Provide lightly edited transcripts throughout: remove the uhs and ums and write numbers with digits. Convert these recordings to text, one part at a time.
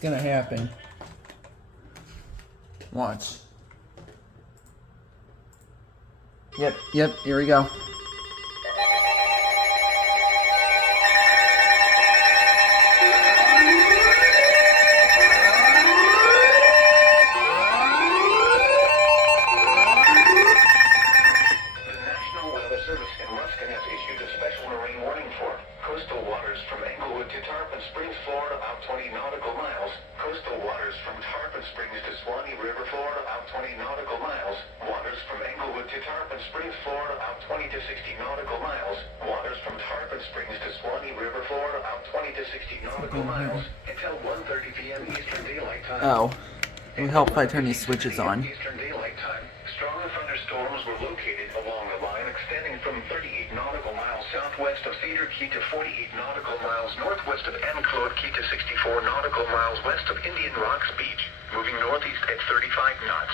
gonna happen. Watch. Yep, here we go. Coastal waters from Englewood to Tarpon Springs, Florida, out 20 nautical miles. Coastal waters from Tarpon Springs to Swanee River, Florida, out 20 nautical miles. Waters from Englewood to Tarpon Springs, Florida, out 20 to 60 nautical miles. Waters from Tarpon Springs to Swanee River, Florida, out 20 to 60 nautical miles until 1:30 p.m. Eastern Daylight Time. Oh, it would help if I turn these switches on. Eastern Daylight Time. Strong thunderstorms were located along the line extending from 38 nautical miles southwest of Cedar Key to 48 nautical miles northwest of Enclode Key to 64 nautical miles west of Indian Rocks Beach, moving northeast at 35 knots.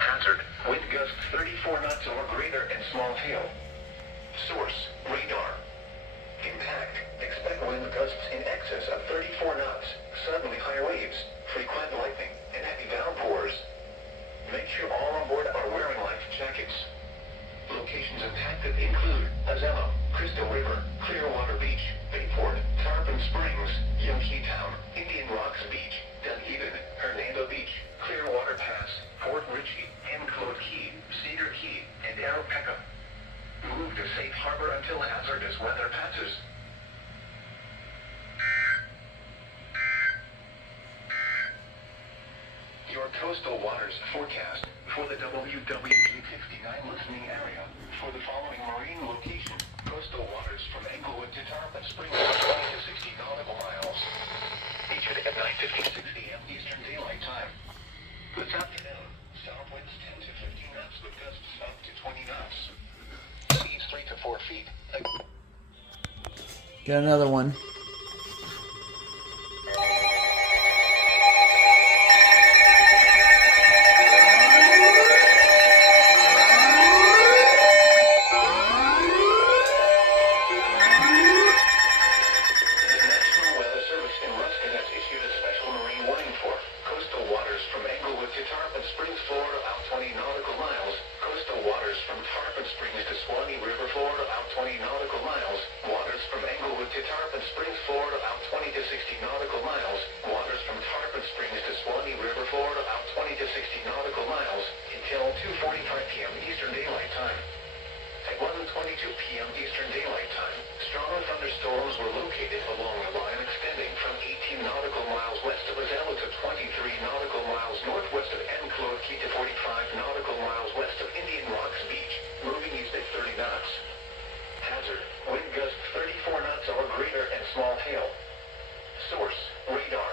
Hazard: wind gusts 34 knots or greater and small hail. Source: radar. Impact: expect wind gusts in excess of 34 knots, suddenly high waves, frequent lightning, and heavy downpours. Make sure all on board are wearing life jackets. Locations impacted include Azelo, Crystal River, Clearwater Beach, Bayport, Tarpon Springs, Yankee Town, Indian Rocks Beach, Dunedin, Hernando Beach, Clearwater Pass, Fort Ritchie, Enclode Key, Cedar Key, and Arapaca. Move to safe harbor until hazardous weather passes. Your coastal waters forecast for the WWG-59 listening area for the following marine location. Coastal waters from Englewood to Tarpon Springs are 20 to 60 nautical miles. Issued at 9:56 a.m. Eastern Daylight Time. This afternoon, south winds 10 to 15 knots with gusts up to 20 knots. Seas 3 to 4 feet. Got another one. Thunderstorms were located along a line extending from 18 nautical miles west of Azelo to 23 nautical miles northwest of Enclode Key to 45 nautical miles west of Indian Rocks Beach, moving east at 30 knots. Hazard: wind gusts 34 knots or greater and small hail. Source: radar.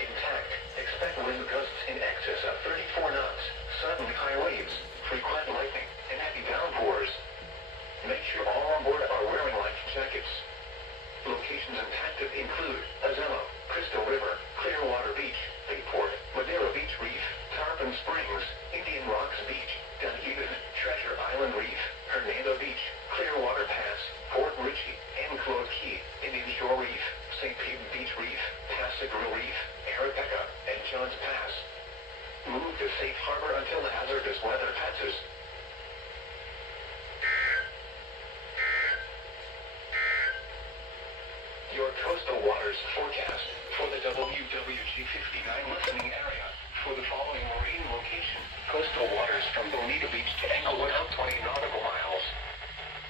Intact: expect wind gusts in excess of 34 knots, suddenly high waves, frequent lightning, and heavy downpours. Make sure all on board are wearing life jackets. Locations impacted include Azelo, Crystal River, Clearwater Beach, Bayport, Madeira Beach Reef, Tarpon Springs, Indian Rocks Beach, Dunedin, Treasure Island Reef, Hernando Beach, Clearwater Pass, Fort Ritchie, Enclode Key, Indian Shore Reef, St. Pete Beach Reef, Passagaroo Reef, Arapaca, and Johns Pass. Move to safe harbor until the hazardous weather passes. Your coastal waters forecast for the WWG-59 listening area for the following marine location. Coastal waters from Bonita Beach to Englewood out 20 nautical miles.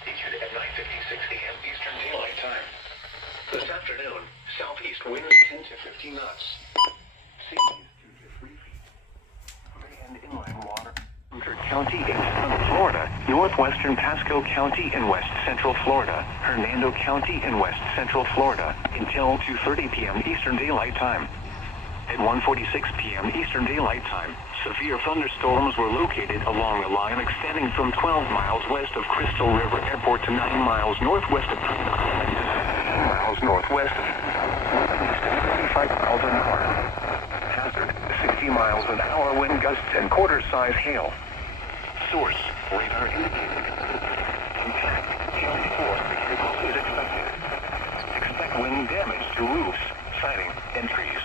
Issued at 9:56 a.m. Eastern Daylight Time. This afternoon, southeast winds 10 to 15 knots. Seas 2 to 3 feet. Bay and inland water. County in Southern Florida, northwestern Pasco County in west central Florida, Hernando County in west central Florida, until 2:30 p.m. Eastern Daylight Time. At 1:46 p.m. Eastern Daylight Time, severe thunderstorms were located along a line extending from 12 miles west of Crystal River Airport to 9 miles northwest of Pine Island, 10 miles northwest of 35 miles an hour. Hazard: 60 miles an hour wind gusts and quarter-size hail. Source: radar indicated. Impact: hail force is expected. Expect wind damage to roofs, siding, and trees.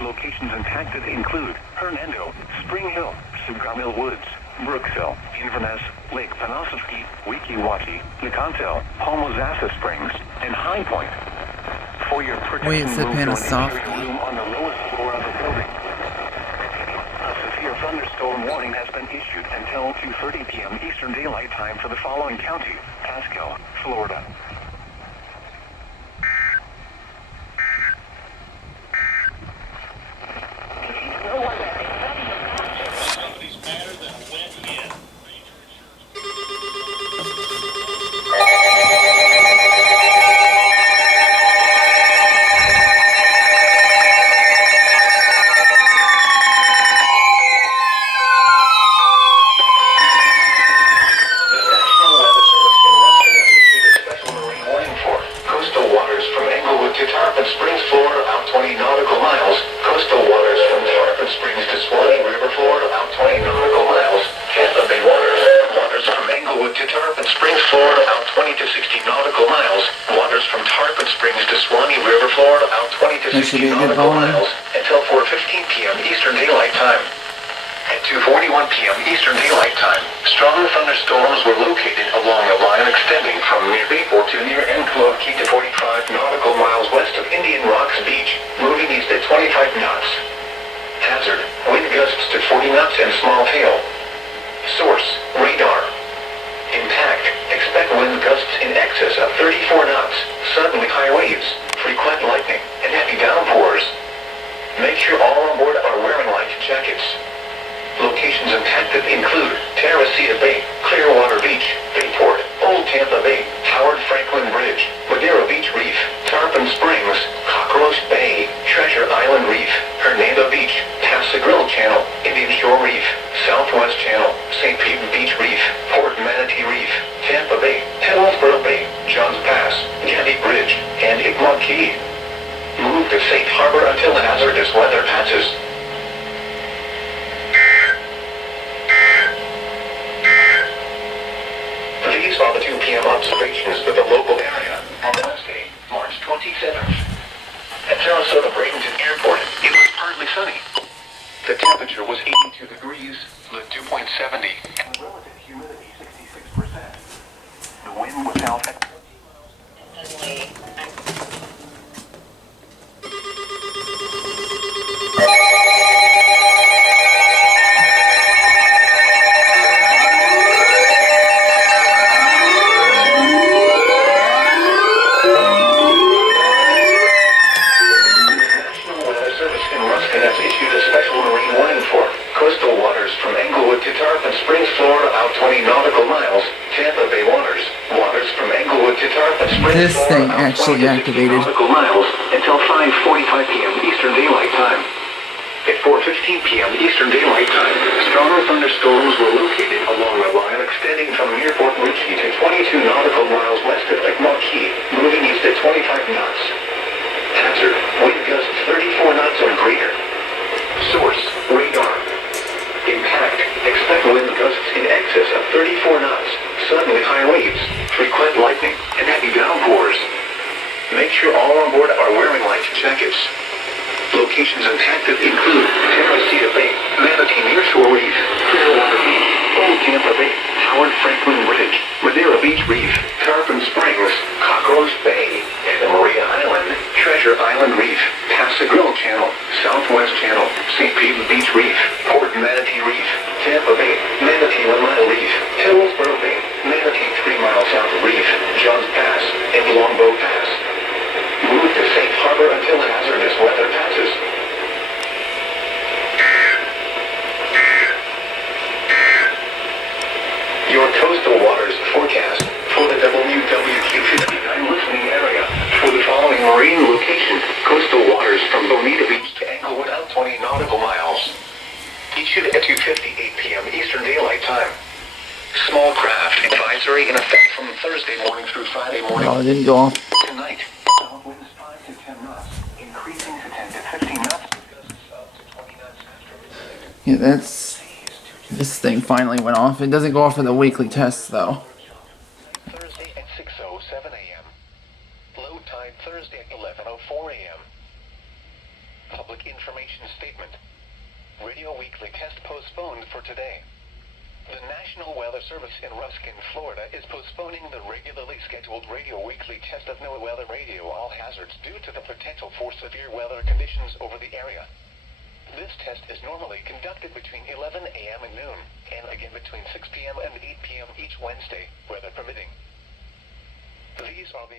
Locations impacted include Hernando, Spring Hill, Sugarmill Woods, Brooksville, Inverness, Lake Panosovsky, Wekiwachi, Lecanto, Palmozasa Springs, and High Point. For your protection, Wait, it said move to an Panosovsky. interior room on the lowest floor of the building. A severe thunderstorm warning has been issued until 2:30 p.m. Eastern Daylight Time for the following county: Pasco, Florida. That should be a good volume. Until 4:15 p.m. Eastern Daylight Time. At 2:41 p.m. Eastern Daylight Time, strong thunderstorms were located along a line extending from near Bayport to near Enclave Key to 45 nautical miles west of Indian Rocks Beach, moving east at 25 knots. Hazard: wind gusts to 40 knots and small hail. Source: radar. Impact: expect wind gusts in excess of 34 knots, suddenly high waves, frequent lightning, and heavy downpours. Make sure all on board are wearing life jackets. Locations impacted include Teresita Bay, Clearwater Beach, Bayport, Old Tampa Bay, Howard Franklin Bridge, Madeira Beach Reef, Tarpon Springs, Cockroach Bay, Treasure Island Reef, Hernando Beach, Paso Grill Channel, Indian Shore Reef, Southwest Channel, St. Pete Beach Reef, Port Manatee Reef, Tampa Bay, Hillsborough Bay, Johns Pass, Getty Bridge, and Igmont Key. Move to safe harbor until hazardous weather passes. These are the 2 p.m. observations for the local area on Wednesday, March 27th. At Sarasota Bradenton Airport, it was partly sunny. The temperature was 82 degrees, the dew point 70, and the relative humidity 66%. The wind was out at 14 miles. This thing actually activated. Miles until 5:45 p.m. Eastern Daylight Time. At 4:15 p.m. Eastern Daylight Time, stronger thunderstorms were located along a line extending from near Fort Ritchie to 22 nautical miles west of Egmont Key, moving east at 25 knots. Hazard: wind gusts 34 knots or greater. Source: radar. Impact: expect wind gusts in excess of 34 knots, suddenly high waves, frequent lightning, and heavy downpours. Make sure all on board are wearing life jackets. Locations impacted include Teresita Bay, Manatee Nearshore Reef, Clearwater Beach, Old Tampa Bay, Howard Franklin Bridge, Madeira Beach Reef, Tarpon Springs, Cockroach Bay, Santa Maria Island, Treasure Island Reef, Paso Grill Channel, Southwest Channel, St. Pete Beach Reef, Port Manatee Reef, Tampa Bay, Manatee 1 Mile Reef, Hillsborough Bay, Manatee 3 miles south of Reef, Johns Pass, and Longbow Pass. Move to safe harbor until hazardous weather passes. Your coastal waters forecast for the WWQ-59 listening area. For the following marine location, coastal waters from Bonita Beach to Englewood out 20 nautical miles. Issued at 2:58 p.m. Eastern Daylight Time. Small craft advisory in effect from Thursday morning through Friday morning. Oh, it didn't go off. Tonight, south winds 5 to 10 knots, increasing to 10 to 15 knots. Gusts up to 20 knots after Yeah, this thing finally went off. It doesn't go off for the weekly tests though. Thursday at 6:07 a.m. Low tide Thursday at 11:04 a.m. Public information statement. Radio Weekly test postponed for today. The National Weather Service in Ruskin, Florida is postponing the regularly scheduled Radio Weekly test of NOAA weather radio all hazards due to the potential for severe weather conditions over the area. This test is normally conducted between 11 a.m. and noon, and again between 6 p.m. and 8 p.m. each Wednesday, weather permitting. These are the